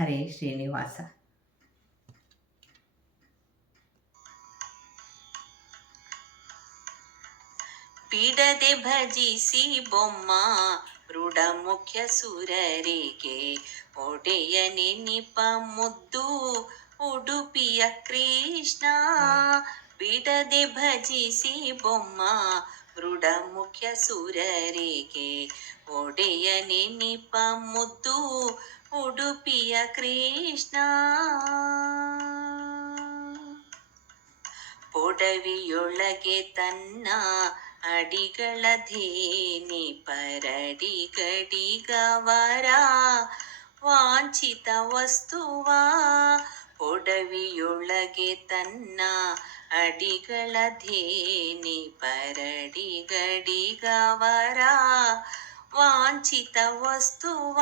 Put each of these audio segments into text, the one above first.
ಹರೇ ಶ್ರೀನಿವಾಸ. ಬಿಡದೆ ಭಜಿಸಿ ಬೊಮ್ಮ ರೂಢ ಮುಖ್ಯ ಸುರರಿಗೆ ಒಡೆಯ ನೆನಿಪ ಮುದ್ದು ಉಡುಪಿಯ ಕೃಷ್ಣ. ಬಿಡದೆ ಭಜಿಸಿ ಬೊಮ್ಮ ರೂಢ ಮುಖ್ಯ ಸುರರಿಗೆ ಒಡೆಯ ನೆನಿಪ ಮುದ್ದು ಉಡುಪಿಯ ಕೃಷ್ಣ. ಪೊಡವಿಯೊಳಗೆ ತನ್ನ ಅಡಿಗಳ ಧೇನಿ ಪರಡಿಗಡಿಗವರ ವಾಂಛಿತ ವಸ್ತುವ. ಪೊಡವಿಯೊಳಗೆ ತನ್ನ ಅಡಿಗಳ ಧೇನಿ ಪರಡಿಗಡಿಗವರ ವಾಂಛಿತ ವಸ್ತುವ.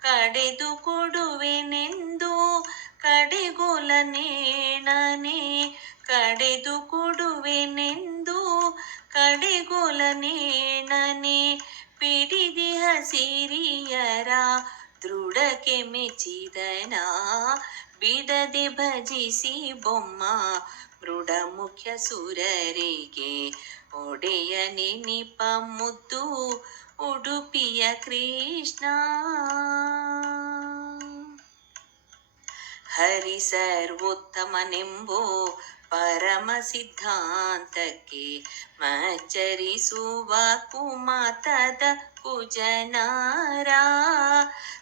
ಕಡೆದು ಕೊಡುವೆನೆಂದು ಕಡೆಗೊಲ ನೇಣನೆ ಕಡೆದು ಕೊಡುವೆನೆಂದು ಕಡೆಗೊಲ ನೇಣನೆ ಪಿಡಿದಿಹ ಸಿರಿಯರ ದೃಢಕ್ಕೆ ಮೆಚ್ಚಿದನ. ಬಿಡದೆ ಭಜಿಸಿ ಬೊಮ್ಮ ಮೃಡ ಮುಖ್ಯ ಸುರರಿಗೆ ಒಡೆಯ ನೆನಿಪ ಮುದ್ದು ಉಡುಪಿಯ ಕೃಷ್ಣ. ಹರಿ ಸರ್ವೋತ್ತಮನೆಂಬೋ ಪರಮ ಸಿದ್ಧಾಂತಕ್ಕೆ ಮಚ್ಚರಿಸುವ ಕುಮತದ ಕುಜನಾರ.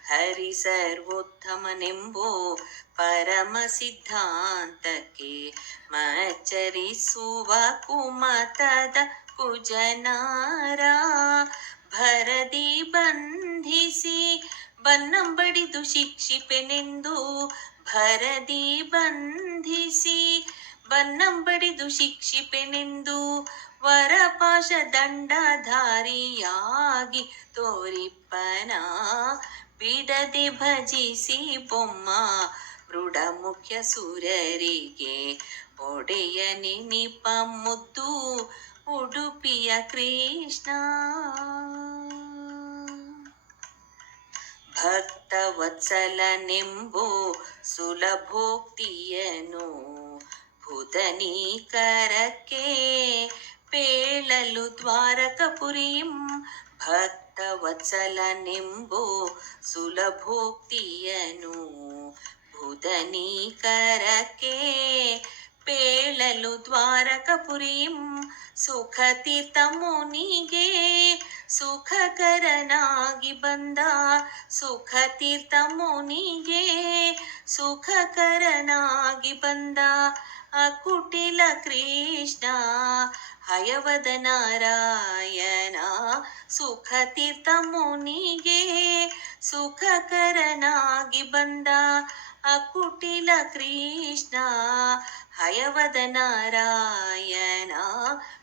ಹರಿ ಸರ್ವೋತ್ತಮನೆಂಬೋ ಪರಮ ಸಿದ್ಧಾಂತಕ್ಕೆ ಮಚ್ಚರಿಸುವ ಕುಮತದ ಕುಜನಾರ. ಭರದಿ ಬಂಧಿಸಿ ಬನ್ನಂಬಡಿದು ಶಿಕ್ಷಿಪೆನೆಂದು ಭರದಿ ಬಂಧಿಸಿ ಬನ್ನಂಬಡಿದು ಶಿಕ್ಷಿಪೆನೆಂದು ವರಪಾಶ ದಂಡಧಾರಿಯಾಗಿ ತೋರಿಪ್ಪನ. ಬಿಡದೆ ಭಜಿಸಿ ಬೊಮ್ಮ ಮೃಡ ಮುಖ್ಯ ಸುರರಿಗೆ ಒಡೆಯ ನೆನಿಪ ಮುದ್ದು ಉಡುಪಿಯ ಕೃಷ್ಣ. ಭಕ್ತವತ್ಸಲನೆಂಬೋ ಸುಲಭೋಕ್ತಿಯನು ಬುಧನೀಕರಕ್ಕೆ ಪೇಳಲು ದ್ವಾರಕಪುರಿಂ. ಭಕ್ತವತ್ಸಲನೆಂಬೋ ಸುಲಭೋಕ್ತಿಯನು ಬುಧನೀಕರಕ್ಕೆ ಪೇಳಲು ದ್ವಾರಕಪುರಿಂ. ಸುಖತೀರ್ಥ ಮುನಿಗೆ ಸುಖಕರನಾಗಿ ಬಂದ ಸುಖತೀರ್ಥ ಮುನಿಗೆ ಸುಖಕರನಾಗಿ ಬಂದ ಅಕುಟಿಲ ಕೃಷ್ಣ ಹಯವದ ನಾರಾಯಣ. ಸುಖತೀರ್ಥ ಮುನಿಗೆ ಸುಖಕರನಾಗಿ ಬಂದ ಅಕುಟಿಲ ಕೃಷ್ಣ ಹಯವದ ನಾರಾಯಣ.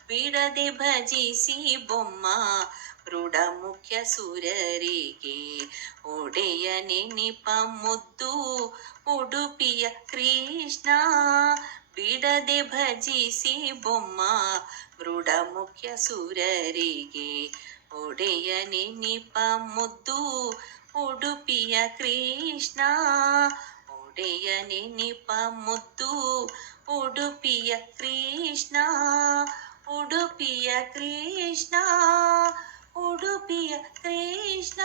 ಬಿಡದೆ ಭಜಿಸಿ ಬೊಮ್ಮ ಮೃಡ ಮುಖ್ಯ ಸುರರಿಗೆ ಒಡೆಯ ನೆನಿಪ ಮುದ್ದು ಉಡುಪಿಯ ಕೃಷ್ಣ. ಬಿಡದೆ ಭಜಿಸಿ ಬೊಮ್ಮ ಮೃಡ ಮುಖ್ಯ ಸುರರಿಗೆ ಒಡೆಯ ನೆನಿಪ ಮುದ್ದು ಉಡುಪಿಯ ಕೃಷ್ಣ. ಒಡೆಯ ನೆನಿಪ ಮುದ್ದು ಉಡುಪಿಯ ಕೃಷ್ಣ. ಉಡುಪಿಯ ಕೃಷ್ಣ. ಉಡುಪಿಯ ಕೃಷ್ಣ.